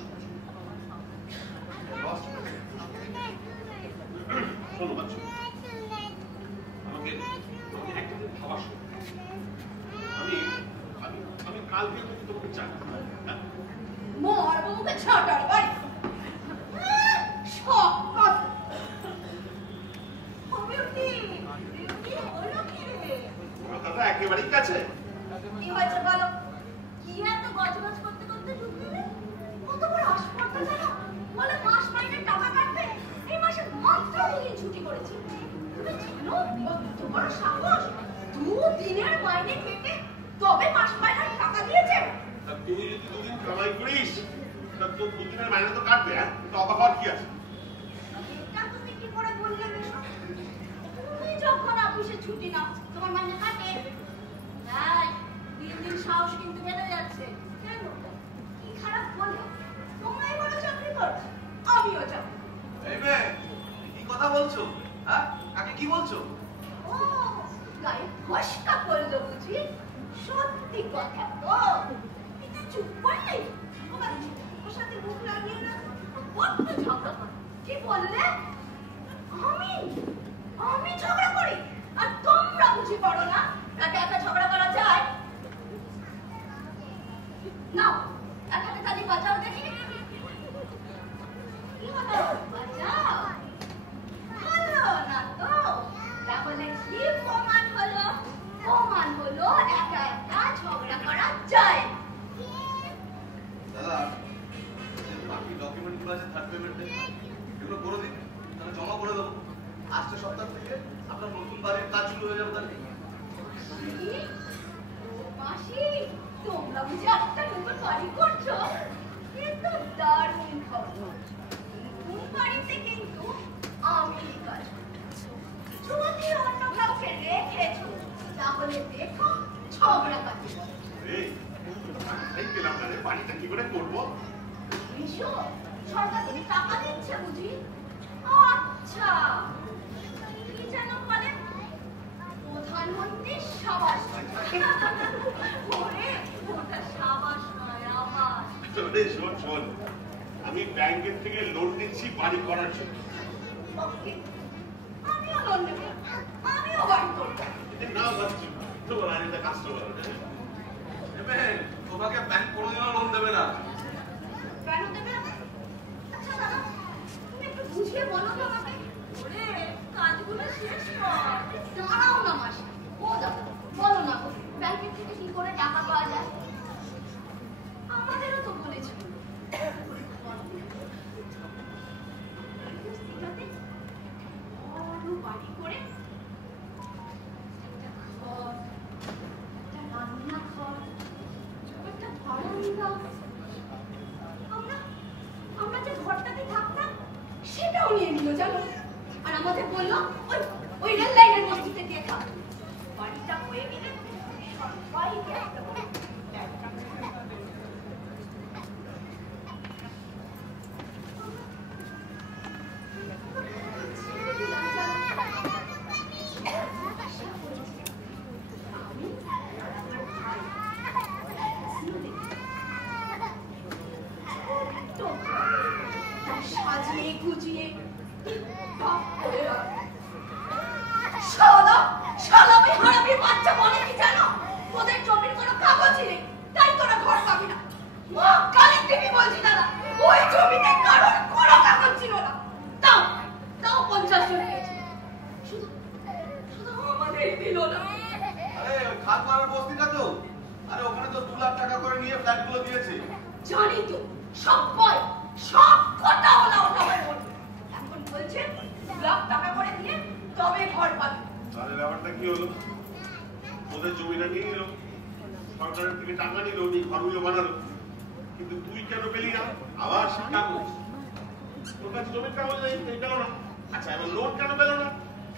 Lost my শোনো বাচ্চু, আমাকে একটা দিন ভাবা শোনো। আমি কালকে তোমাকে চাই। মোর মুখে ছাটার বাড়ি সব দাদা একেবারেই কাছে। কি হয়েছে বলো? কি এত গজগজ করতে করতে ঢুকলে? কত বড় আসপর্দা জানো? বলে মাস মাইনের টাকা কাটবে। এই মাসে মাত্র 2 দিন ছুটি করেছি। তুমি জানো কত বড় সাহস? 2 দিনের মাইনে কেটে তবে মাস মাইনের টাকা দিয়েছে। তা তুই যদি 2 দিন কামাই করিস তা তোর 2 দিনের মাইনে তো কাটবে। হ্যাঁ তো অবাক হওয়ার কি আছে? এটা তুমি কি করে বললে? তুমি যখন অফিসে ছুটি নাও তোমার মাইনে কাটে। তাই দিন দিন সাহস কিন্তু বেড়ে যাচ্ছে। কেন? কি খারাপ বলো? তোমরাই বড় চাকরি করছো, আমিও চাকরি। এই মেয়ে কি কথা বলছো? হ্যাঁ কাকে কি বলছো? ও গায়ে ফসকা পড়লো বুঝি? সত্যি কথা তো। কিন্তু চুপ করলে ওর সাথে মুখ লাগিয়ে না বড্ড ঝগড়া করে। কি বললে? আমি ঝগড়া করি আর তোমরা বুঝি করো না? একা একা ঝগড়া করা যায়? নাও একা একা তালি বাজাও দেখি। কি হলো? বাজাও। হলো না তো? তাহলে কি প্রমাণ হলো? প্রমাণ হলো একা একা ঝগড়া করা যায়। দাদা বাকি ডকুমেন্টগুলো আছে থার্ড পেমেন্টে, এগুলো করে দিন, তাহলে জমা করে দেবো। আসছে সপ্তাহ থেকে আপনার নতুন বাড়ির কাজ শুরু হয়ে যাবে। তাহলে মাসি তোমরা বুঝি একটা নতুন বাড়ি করছো? কিন্তু দারুণ খবর। নতুন বাড়িতে কিন্তু আমি কাজ করছি। যদি অন্য কাউকে রেখেছো তাহলে দেখো ঝগড়া কাটে। বাড়িটা কি করে করবো? বিশু সরকার থেকে টাকা দিচ্ছে বুঝি? আচ্ছা কি যেন বলে প্রধানমন্ত্রী সবার ওরে শোন শোন, আমি ব্যাংকের থেকে লোন নিচ্ছি বাড়ি করার জন্য। আমিও লোন নেব, আমিও বাড়ি করবো। না ভাবছি তোমার আরেকটা কাস্টমার তোমাকে ব্যাংক কোনোদিনও লোন দেবে না। কেন দেবে না? আচ্ছা দাদা, তুমি একটু বুঝিয়ে বলো তো আমাকে। ওরে কাজগুলো শেষ কর, দাঁড়াও না মাসি। ও দাদা বলো না গো, ব্যাংকের থেকে কি করে টাকা পাওয়া যায়? আমাদেরও তো বলেছিল বাড়ি করে আমরা যে ঘরটাতে থাকতাম সেটাও নিয়ে নিল জানো। আর আমাদের বললো ওই রেল লাইনের মসজিদে দিয়ে থাক। বাড়িটা হয়ে গেলে সবাইকে একটা করে সাজিয়ে গুজিয়ে শালা ওই হারামির বাচ্চা বলে কি জানো, ওদের জমির কোনো কাগজই নেই, তাই তোরা ঘর পাবি না। কালেক্টিভই বলছি দাদা, ওই জমিতে কারোর কোনো কাগজ ছিল না, তাও 50 জন পেয়েছে, শুধু আমাদের দিল না। আরে খাত মারার বস্তিটা তো, আরে ওখানে তো 2 লাখ টাকা করে নিয়ে ফ্ল্যাটগুলো দিয়েছে। জানি তো, সব কথা ওলা হয়ে বলবে। এখন বলছে 2 লাখ টাকা করে দিয়ে তবে ঘর পাবি। তাহলে ব্যাপারটা কি হলো? ওদের জমিটা নিয়ে নিল, সরকারের থেকে টাকা নিল, নিয়ে ঘরগুলো বানালো, কিন্তু তুই কেন পেলি না? আবার সে কাগজ, তোর কাছে জমির কাগজ নেই, তুই পেল না। আচ্ছা এবার লোন কেন পেল না?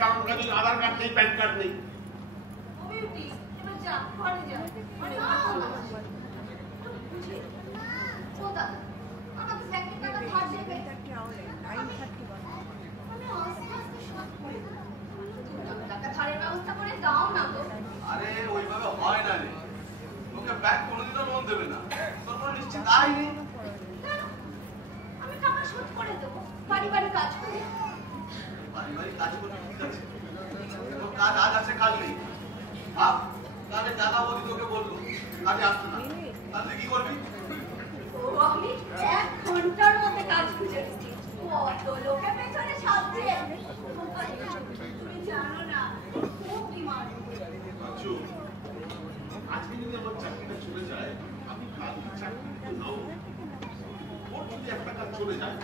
কারণ কাজে আধার কার্ড নেই, প্যান কার্ড নেই। এবার যা ঘরে যা, ও দাদা আমাকে ব্যাংকের টাকা ধার দেবে, আমি আস্তে আস্তে শোধ করে দেবো। টাকা ধারের ব্যবস্থা করে দাও না তো। আরে ওইভাবে হয় না রে, তোকে ব্যাংক কোনোদিনও লোন দেবে না, তোর কোনো নিশ্চিত আয় নেই। আমি টাকা শোধ করে দেবো, বাড়ি কাজ করে। বাড়ি কাজ করতে ঠিক আছে, তোর কাজ আজ আছে কাল নেই। তাহলে দাদা বৌদি তোকে বললো কাজে আসতো না, তাহলে কি করবি? আমি 1 ঘন্টার মধ্যে কাজ খুঁজে দিচ্ছি, কত লোকের পেছনে সাজছে। তুমি জানো না খুব ডিমান্ড। আজকে যদি আমার চাকরিটা চলে যায়, আমি কাল চাকরি নাও, ওর যদি একটা কাজ চলে যায়,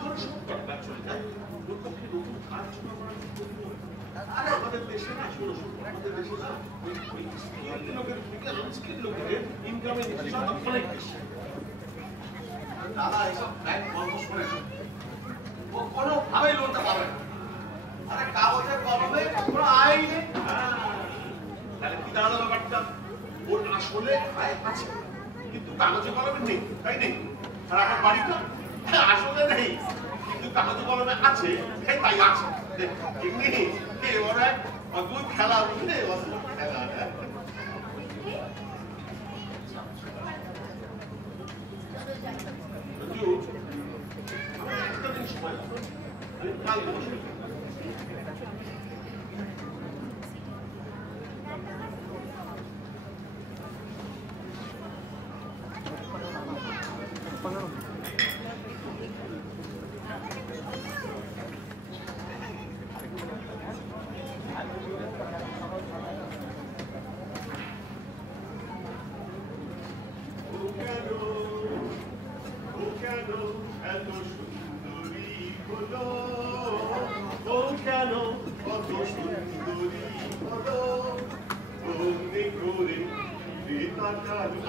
ধরো সব কাজ চলে যায়, ওর পক্ষে নতুন কাজ জমা করার কি করবো? আরে আমাদের দেশে না, আমাদের দেশে না, ওই লোকের থেকে আনস্কিল লোকের ইনকামের হিসাব অনেক বেশি। দাদা এইসব ব্যাংক গল্প শুনেছে, ও কোনোভাবেই লোনটা পাবে না। আরে কাগজের কলমে কোনো আয় নেই। তাহলে কি দাঁড়ালো ব্যাপারটা? ওর আসলে আয় আছে, কিন্তু কাগজে কলমে নেই, তাই নেই? আর আমার বাড়িটা আসলে নেই, কিন্তু কাগজে কলমে আছে, তাই আছে। এমনি ওরা এক অদ্ভুত খেলা, বুঝলে? অদ্ভুত খেলা। একটা দিন সময় লাগবে, আমি কাল বসে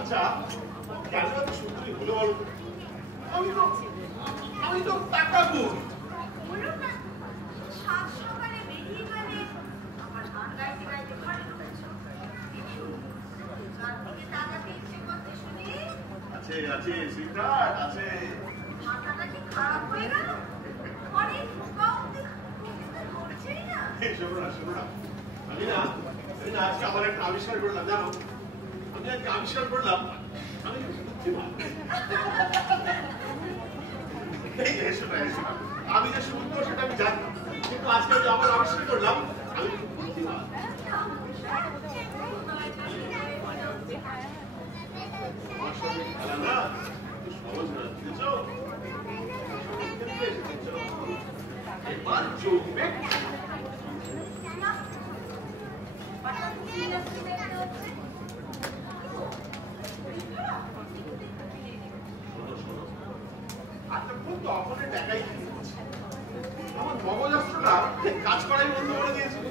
আচ্ছা কেন এত সুন্দরী হলো বলো? আমি তো টাকা কই? বলুন না, সাত সকালে বেরিয়ে গেলে আমার গান গাইতে গাইতে ঘরে ঢুকেছো। রাত থেকে তাকাতে ইচ্ছে করতে শুনি। আছে আছে সুইটহার্ট আছে। মাথাটা কি খারাপ হয়ে গেল? অনেক ঢোকা অব্দি করছেই না। শোনো না, আমি না আজকে আমার একটা আবিষ্কার করলাম, জানো? আমি আজকে আবিষ্কার করলাম আমি যে শুনবো সেটা আমি জানতাম, কিন্তু আজকে আমার আবিষ্কার করলাম আমি বুদ্ধিমান। আমার সঙ্গে খেলা না সহজ না, বুঝেছ? এবার চলবে আমার মগজাস্ত্রটা কাজ করাই বন্ধ করে দিয়েছিল।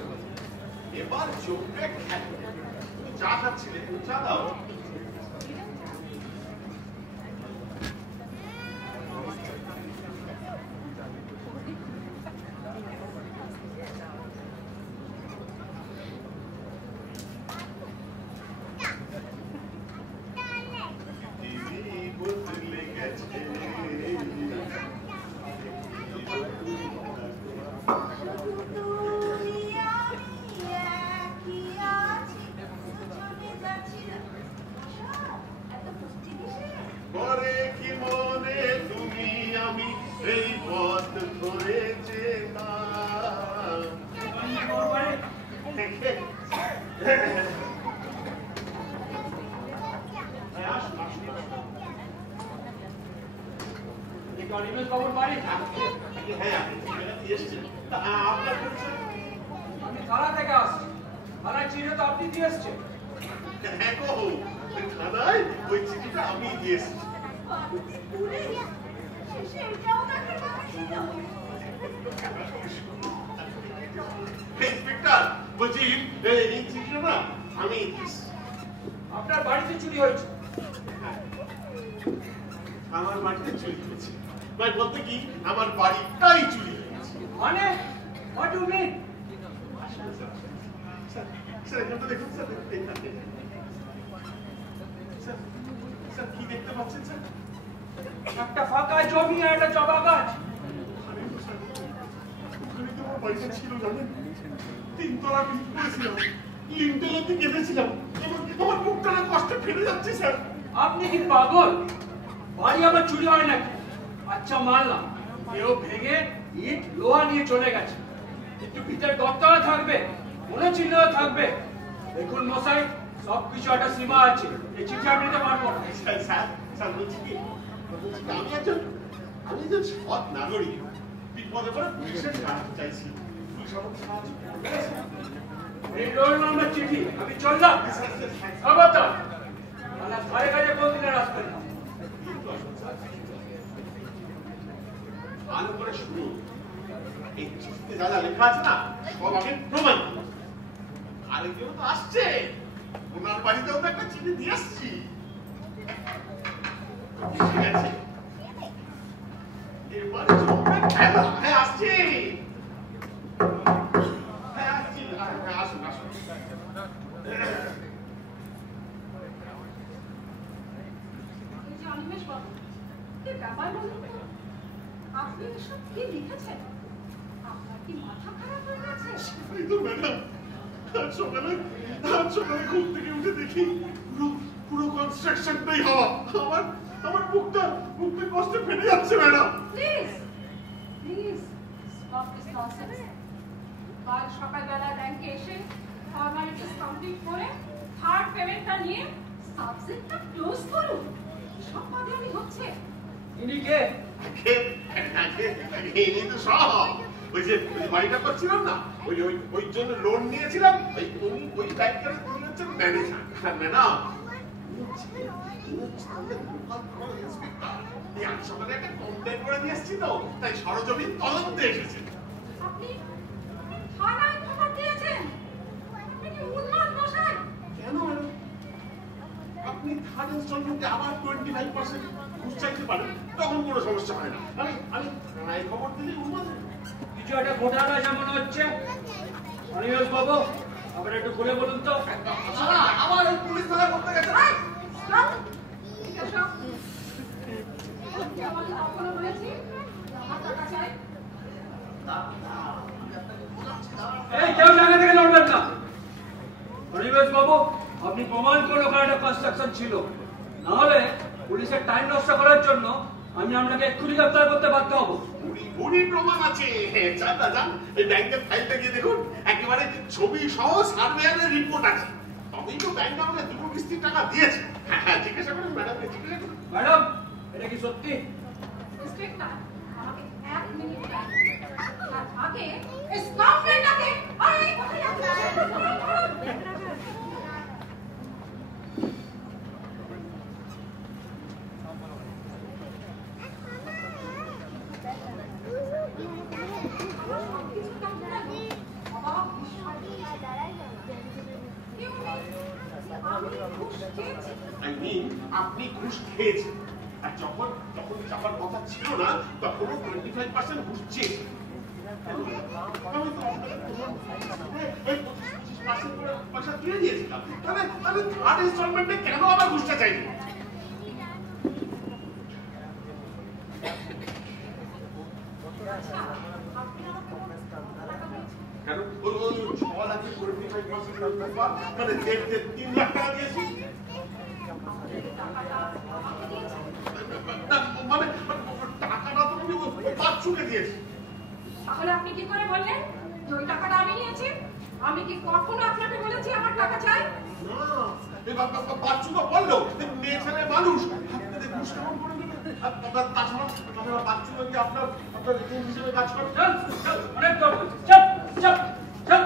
এবার চলবে চা খাচ্ছিলে, চা দাও। আপনার বাড়িতে চুরি হয়েছে? আমার বাড়িতে চুরি হয়েছে বলতে কি আমার বাড়িটাই চুরি হয়েছে। মানে what do you mean? Sir এখানটা দেখুন স্যার, স্যার কি দেখতে পাচ্ছেন স্যার? একটা ফাঁকা জমি আর একটা জবা গাছ। ওখানে তো আমার বাড়িটা ছিল জানেন, 3 তলা ভিত করেছিলাম, লিন্টেলতে গেঁথেছিলাম, আমার বুকটা না কষ্টে ফেটে যাচ্ছে স্যার। আপনি কি পাগল? বাড়ি আবার চুরি হয় নাকি? আচ্ছা মানলাম কেউ ভেঙে ইট লোহা নিয়ে চলে গেছে, কিন্তু ভিতরে দরতলা থাকবে, মনে চিহ্ন থাকবে। দেখুন মশাই, সবকিছু একটা সীমা আছে, এই চিঠি আমি নিতে পারবো না। স্যার স্যার স্যার বলছি কি আমি একজন সৎ নাগরিক, বিপদে পড়ে পুলিশের সাহায্য চাইছি, পুলিশ আমাকে সাহায্য করবে। এই রোল নম্বর চিঠি, আমি চললাম। খবরদার আমার ঘরে ঘরে কোনদিনের আসবে না। ভালো করে শুনুন, এই চিঠিতে যা যা লেখা আছে না সব আমি প্রমাণ করব। আরেকজন তো আসছে, ওনার বাড়িতেও তো একটা চিঠি দিয়ে আসছি। ঠিক আছে, এবারে চলবে খেলা। হ্যাঁ আসছি, হ্যাঁ আসছি, আসুন আসুন। অনিমেষ বাবু, কি ব্যাপার বলুন তো? আপনি এসব কি লিখেছেন? আপনার কি মাথা খারাপ হয়ে গেছে? এই তো ম্যাডাম, আজ সকালে ঘুম থেকে উঠে দেখি পুরো কনস্ট্রাকশনটাই হওয়া। আমার বুকটা কষ্টে ফেটে যাচ্ছে madam. Please stop this nonsense. কাল সকালবেলা ব্যাংকে এসে ফর্মালিটিস কমপ্লিট করে থার্ড পেমেন্টটা নিয়ে সাবজেক্টটা ক্লোজ করুন। সব পাগলামি হচ্ছে। ইনি কে? এই তো সব ওই যে বাড়িটা করছিলাম না, ওই জন্য লোন নিয়েছিলাম, ওই ব্যাংকের হচ্ছেন ম্যানেজার। ম্যাডাম আজ সকালে একটা কমপ্লেন করে দিয়ে এসেছি তো, তাই সরজমিন তদন্তে এসেছে। আপনি থানায় খবর দিয়েছেন? আপনি কি উন্মাদ মশাই? কেন ম্যাডাম? আপনি থার্ড ইনস্টলমেন্টে আবার 25% ঘুষ চাইতে পারেন, তখন কোনো সমস্যা হয় না। আমি থানায় খবর দিলে উন্মাদ কিছু একটা ঘোটালা আছে মনে হচ্ছে। অনিমেষ বাবু, আবার একটু খুলে বলুন তো। আবার ওই পুলিশ ধরা করতে গেছে। এই কেউ জায়গা থেকে লড়বেন না। অনিমেষ বাবু, আপনি প্রমাণ করুন ওখানে একটা কনস্ট্রাকশন ছিল, নাহলে পুলিশের টাইম নষ্ট করার জন্য আমি আপনাকে এক্ষুনি গ্রেফতার করতে বাধ্য হবো। ভুরি প্রমাণ আছে। যান না যান, এই ব্যাংকের ফাইলটা গিয়ে দেখুন, একেবারে ছবি সহ সার্ভেয়ারের রিপোর্ট আছে। তবেই তো ব্যাংক আমাকে 2 কিস্তির টাকা দিয়েছে। হ্যাঁ, জিজ্ঞাসা করুন ম্যাডামকে, জিজ্ঞাসা করুন। ম্যাডাম, এটা কি সত্যি? ইন্সপেক্টর, আমাকে 1 মিনিট টাইম দিন। তার আগে এই স্কটল্যান্ডটাকে আরে কোথায় যাচ্ছে? আপনি ঘুষ খেয়েছেন, আর যখন চাপার কথা ছিল না তখন 25% ঘুষ চেয়েছেন। পয়সা দিয়ে দিয়েছিলাম, তাহলে থার্ড ইনস্টলমেন্টে কেন আবার ঘুষটা চাইনি? কেন 6 লাখের 25% মানে 3 লাখ টাকা দিয়েছি। মানে টাকাটা তো আমি বাচ্চুকে দিয়েছি। তাহলে আপনি কি করে বললেন যে ওই টাকাটা আমি নিয়েছি? আমি কি কখনো আপনাকে বলেছি আমার টাকা চাই? না, বাচ্চু তো বললো মেয়ে ছেলে মানুষ, আপনাদের ঘুষ কেমন করে দেবে? তাছাড়া বাচ্চু কি আপনার এজেন্ট হিসেবে কাজ করে? চল চল, অনেক দর বলছিস, চল চল চল।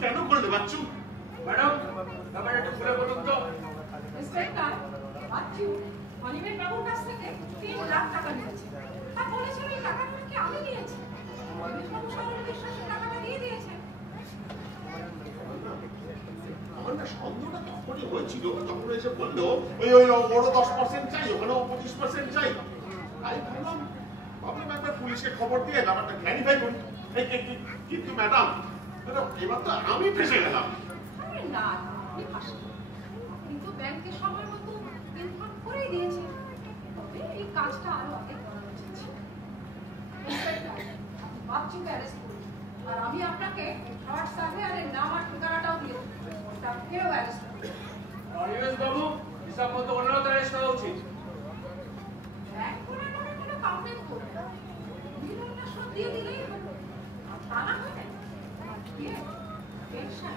কেন করলে বাচ্চু? ম্যাডাম, ব্যাপারটা একটু খুলে বলুন তো। ইন্সপেক্টর, বাচ্চু অনিমেষ বাবুর কাছ থেকে 3 লাখ টাকা নিয়েছে। আর বলেছিল এই টাকাটা নাকি আমি নিয়েছি। অনিমেষ বাবু সরল বিশ্বাসে টাকাটা দিয়ে দিয়েছে। আমার না সন্দেহটা তখনই হয়েছিল যখন এসে বললো ওই ওরও 10% চাই, ওখানেও 25% চাই। তাই ভাবলাম একবার পুলিশকে খবর দিয়ে ব্যাপারটা ক্ল্যারিফাই করি। কিন্তু ম্যাডাম, এবার তো আমি ফেসে গেলাম। আরে না, আপনি ফাঁসেন। আপনি তো ব্যাংকে সময় মতো ইনফর্ম করেই দিয়েছেন। তবে এই কাজটা আরো আগে করা উচিত ছিল। ইন্সপেক্টর, বাচ্চুকে অ্যারেস্ট করুন। আর আমি আপনাকে থার্ড সার্ভেয়ারের নাম আর ঠিকানাটাও দিয়ে দেবো। তাকেও অ্যারেস্ট করুন। অনিমেষ বাবু, হিসাব মতো ওনারও তো অ্যারেস্ট হওয়া উচিত। ব্যাংক করে কোনো কমপ্লেন করবে না। বিলটা শোধ দিয়ে দিলেই হলো। আর তা না হলে গিয়ে পেশা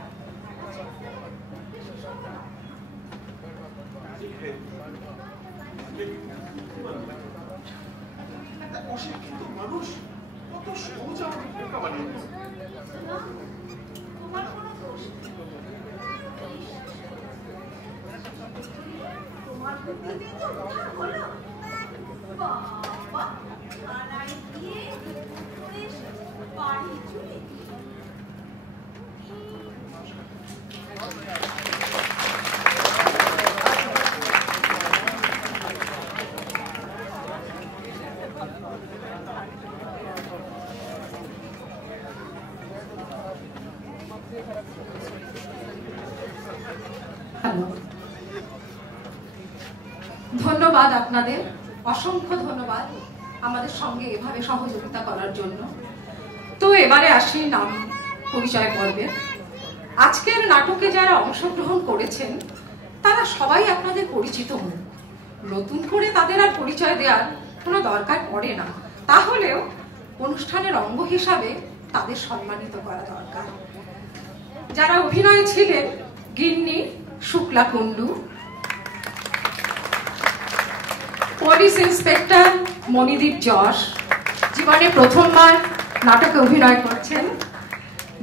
একটা অশিক্ষিত মানুষ কত সহজে আমাকে টাকা বানিয়ে দিচ্ছে। তোমার কোনো দোষ নেই। তোমার প্রতিদিন তো উদ্ধার হলো। বাবা, থানায় গিয়ে করে এসেছে বাড়ি চুরি। ধন্যবাদ আপনাদের, অসংখ্য ধন্যবাদ আমাদের সঙ্গে এভাবে সহযোগিতা করার জন্য। তো এবারে আসি নাম পরিচয় পর্বে। আজকের নাটকে যারা অংশগ্রহণ করেছেন তারা সবাই আপনাদের পরিচিত মুখ। নতুন করে তাদের আর পরিচয় দেওয়ার কোনো দরকার পড়ে না। তাহলেও অনুষ্ঠানের অঙ্গ হিসাবে তাদের সম্মানিত করা দরকার। যারা অভিনয় ছিলেন, গিন্নি শুক্লা কুন্ডু, পুলিশ ইন্সপেক্টর মণিদীপ যশ, জীবনে প্রথমবার নাটকে অভিনয় করছেন।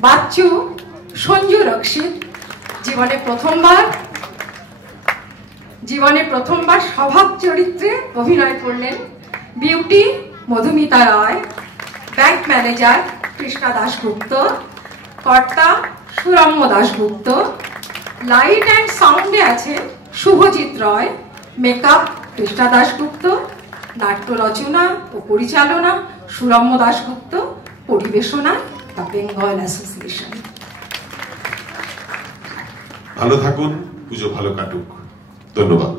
বাচ্চু সঞ্জু রক্ষিত, জীবনে প্রথমবার স্বভাব চরিত্রে অভিনয় করলেন। বিউটি মধুমিতা রায়, ব্যাংক ম্যানেজার কৃষ্ণা দাশগুপ্ত, কর্তা সুরম্য দাশগুপ্ত, লাইট অ্যান্ড সাউন্ডে আছেন শুভজিৎ রয়, মেকআপ কৃষ্ণা দাশগুপ্ত, নাট্য রচনা ও পরিচালনা সুরম্য দাশগুপ্ত, পরিবেশনা দ্য বেঙ্গল অ্যাসোসিয়েশন। ভালো থাকুন, পুজো ভালো কাটুক। ধন্যবাদ।